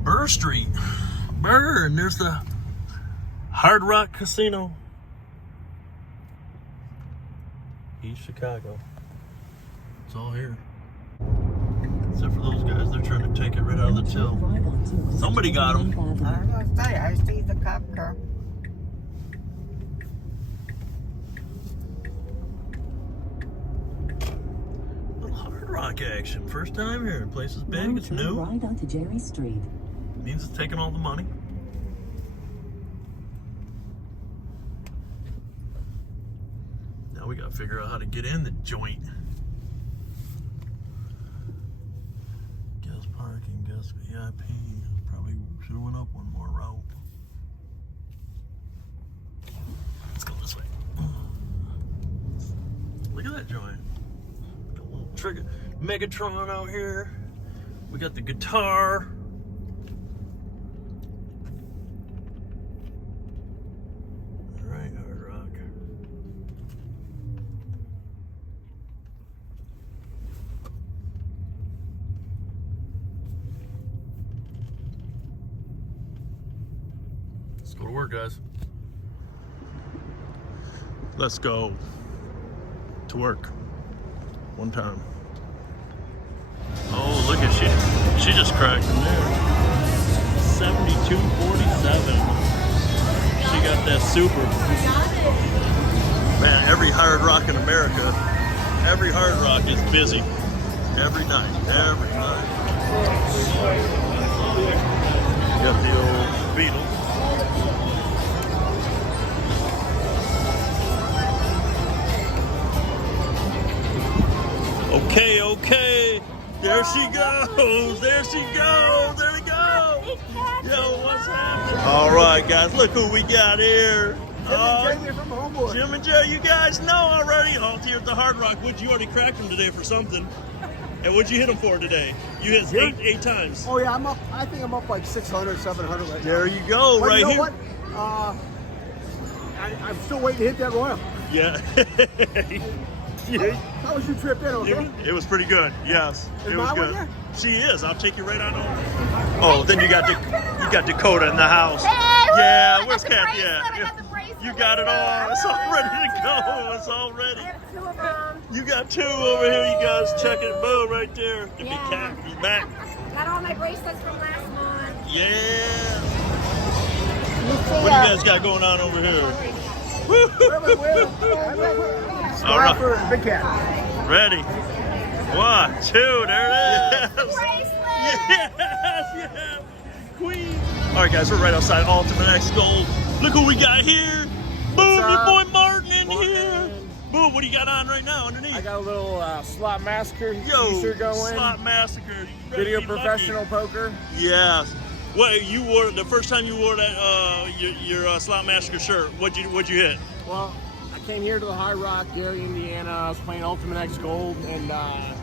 on Burr Street. Burr, and there's the Hard Rock Casino. East Chicago. It's all here. Except for those guys, they're trying to take it right out of the till. Somebody got them. I was going to say, I see the cop car. Little Hard Rock action. First time here. The place is big. It's new. Right onto Jerry Street. Means it's taking all the money. Now we gotta figure out how to get in the joint. Guest parking, guest VIP. Probably should have went up one more route. Let's go this way. Look at that joint. Got a little trigger Megatron out here. We got the guitar. Alright, Hard Rock. Let's go to work, guys. Let's go to work. One time. Oh, look at she just cracked in there. 72.47. She got that super. Man, every Hard Rock in America, every Hard Rock is busy. Every night, every night. Got the old Beatles. Okay, okay. There she goes. There she goes. There we go. Yo, what's happening? All right, guys. Look who we got here. Jim and Jay, you guys know already. Oh, here at the Hard Rock. You already cracked him today for something. And what'd you hit him for today? You hit eight times. Oh, yeah. I'm up. I think I'm up like 600, 700 right now. There you go, but right you know here. What? I'm still waiting to hit that Royal. Yeah. How was your trip in, okay? It was pretty good, yes. It was good. There? She is. I'll take you right on over. Oh, then you got Dakota in the house. Hey, yeah, look, where's I got the Kathy at? bracelet, I got the bracelet. You got it all. It's all ready to go. It's all ready. I have 2 of them. You got 2 over here. You guys check it. Boom, right there. The Yeah. big cat. He's back. Got all my bracelets from last month. Yeah. What do you guys got going on over here? All right. For Bigkats. Ready? 1, 2, there it is. Bracelet. Yes, yes. Queen. All right, guys, we're right outside Ultimate X Gold. Look who we got here. Boom, your boy Martin in here. Boom, what do you got on right now underneath? I got a little Slot Massacre Yo, t-shirt going. Slot Massacre. Video Professional Poker. Yes. What you wore the first time you wore that your Slot Massacre shirt? What'd you hit? Well, I came here to the High Rock, Gary, Indiana. I was playing Ultimate X Gold, and I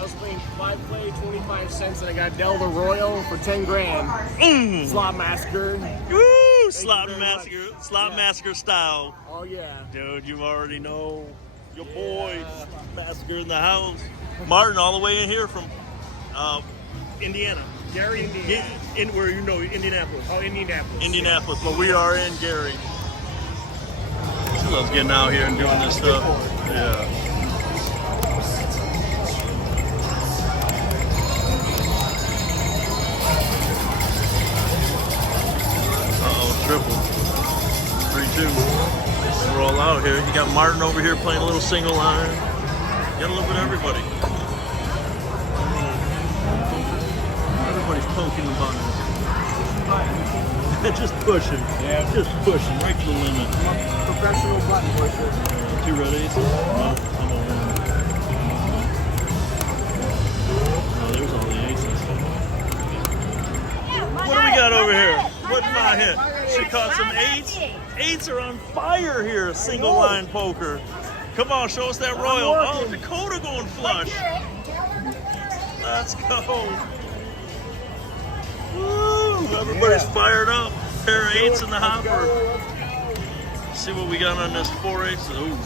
was playing 5 play, 25 cents, and I got Delta Royal for 10 grand. Slot Massacre. Woo! Slot Massacre. Slot Massacre style. Oh, yeah. Dude, you already know your boy. Slot Massacre in the house. Martin, all the way in here from Indiana. Gary, Indiana. In where you know Indianapolis. Oh, Indianapolis. Indianapolis, but we are in Gary. She loves getting out here and doing this stuff. Yeah. Triple. 3-2. We're all out here. You got Martin over here playing a little single line. You got a little bit of everybody. Everybody's poking the buttons. Just pushing. Yeah. Just pushing right to the limit. I'm a professional button pusher. 2 red aces. Oh, come on. Oh, there's all the aces. What do we got over here? What's my hit? She caught some 8s. 8s are on fire here, single line poker. Come on, show us that Royal. Oh, Dakota going flush. Let's go. Woo, everybody's fired up. Pair of 8s in the hopper. Let's see what we got on this 4 aces. Ooh.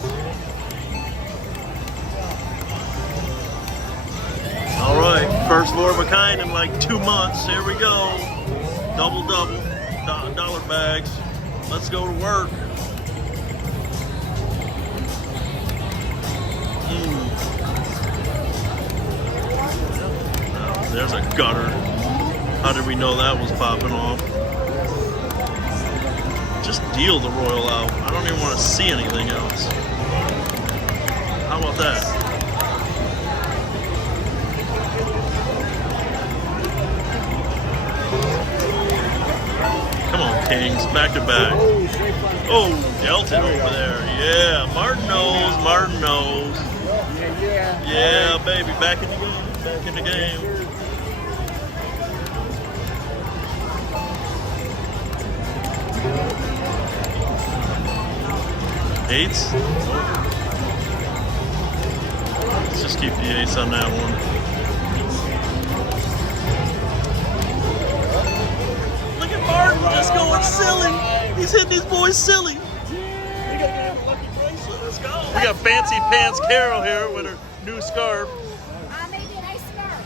All right, first 4 of a kind in like 2 months. Here we go. Double, dollar bags. Let's go to work. Oh, there's a gutter. How did we know that was popping off? Just deal the royal out. I don't even want to see anything else. How about that? Come on, Kings. Back to back. Oh, dealt it over there. Yeah, Martin knows. Martin knows. Yeah, baby. Back in the game. Back in the game. Eights? Let's just keep the eights on that one. Look at Martin just going silly. He's hitting these boys silly. Let's go. We got Fancy Pants Carol here with her new scarf. Maybe a nice scarf.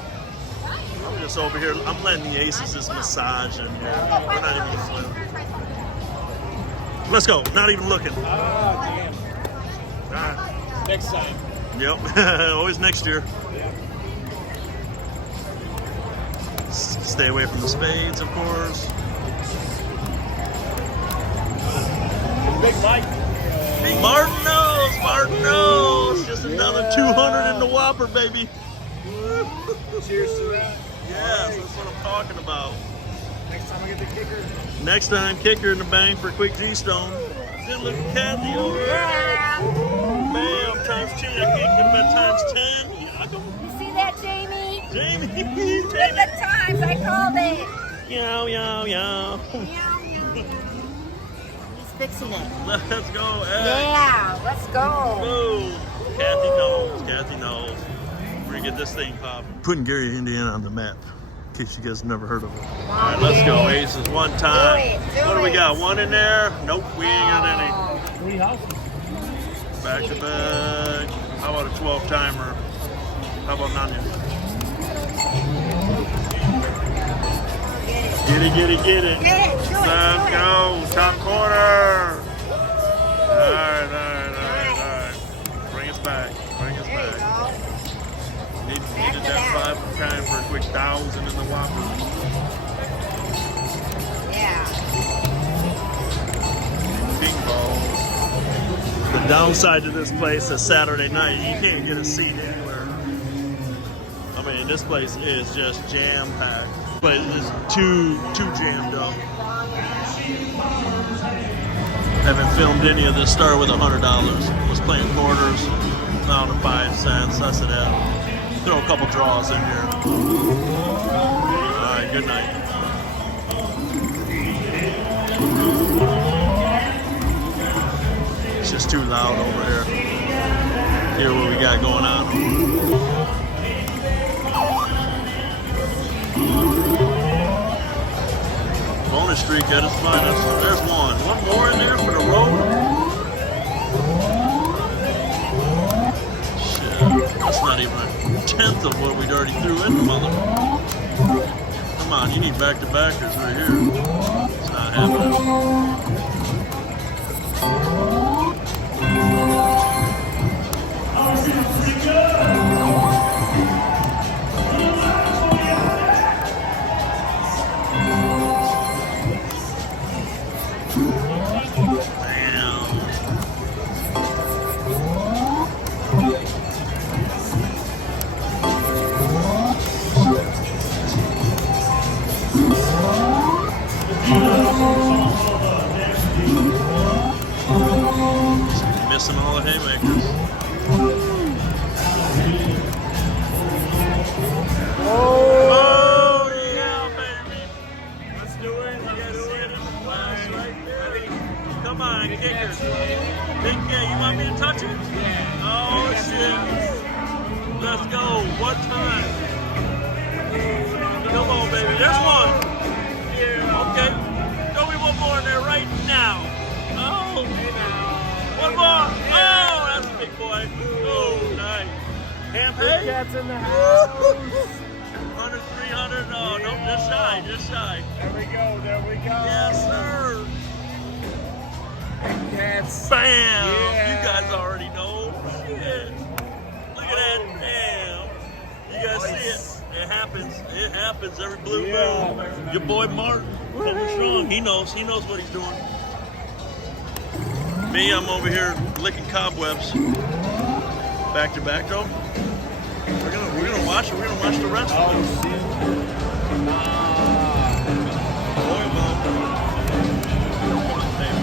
I'm just over here. I'm letting the aces just massage in here. We're not even flipping. Let's go. Not even looking. Oh, damn. Next time. Yep. Always next year. Stay away from the spades, of course. Big Mike. Martin knows. Martin knows. Just another 200 in the Whopper, baby. Cheers to that. Yes, that's what I'm talking about. Next time I get the kicker. Next time, kicker in the bank for a quick G-Stone. Then look at Kathy over there. Bam, times 10. I can't get that times 10. You see that, Jamie? Jamie. Look at the times. I called it. Yow, yow, yow. He's fixing it. Let's go, Ed. Yeah, let's go. Boom. Kathy knows. Kathy knows. We're going to get this thing popping. Putting Gary, Indiana on the map. In case you guys never heard of it. All right, let's go. Aces one time. What do we got? One in there? Nope, we ain't got any. Back to back. How about a 12 timer? How about none? Get it, get it, get it. Let's go. Top corner. All right. Bring us back. Bring us back. Needed that 5 time for a quick 1,000 in the Whopper. Yeah. Big balls. The downside to this place is Saturday night. You can't get a seat anywhere. I mean, this place is just jam-packed. But it's too jammed up. Haven't filmed any of this. Started with $100. Was playing quarters, down to 5 cents. I said, throw a couple draws in here. All right, good night. It's just too loud over here. Hear what we got going on. Bonus streak at its finest. There's one. One more in there for the road. Shit, that's not even a tenth of what we'd already threw in the mother. Come on, you need back-to-backers right here. It's not happening. Missing all the haymakers. Oh yeah, baby. Let's do it. You guys see it in the flash right there. Come on, kickers. Big K, you want me to touch it? Oh shit. Let's go. What time? Come on, baby. There's one. Yeah. Okay. Throw me one more in there right now. Oh. One more. Oh, that's a big boy. Oh, nice. Bigkats in the house. 100, 300. Oh, no, just shy. There we go. go. Yes, sir. Bigkats. Bam! Yeah. You guys already know. Shit. Look at that. Damn. You guys see it? It happens. It happens every blue moon. Your boy Martin coming strong. He knows. He knows what he's doing. Me, I'm over here licking cobwebs. Back to back though. We're gonna watch it. We're gonna watch the rest of it. Oil bomb.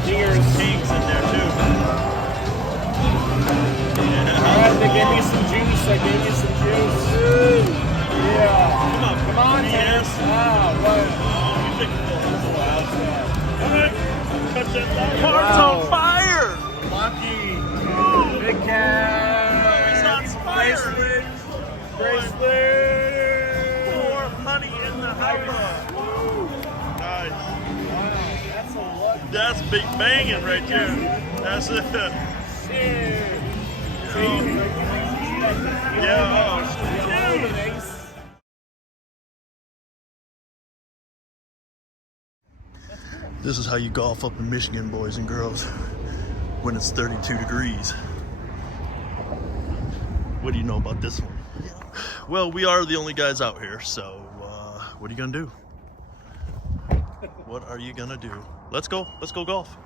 There's kings in there too. Alright, they gave me some juice. I gave you some juice. Yeah. Come on, Yes. Ah, what? Oh, you think Alright. Touch that light. Wow. Heart's on fire. Lucky. Big cat. He's on fire. Bracelet. More money in the house. Nice. Wow, that's a lucky. That's big banging right there. That's it. Shit. Yeah. This is how you golf up in Michigan, boys and girls, when it's 32 degrees. What do you know about this one? Well, we are the only guys out here, so what are you gonna do? What are you gonna do? Let's go golf.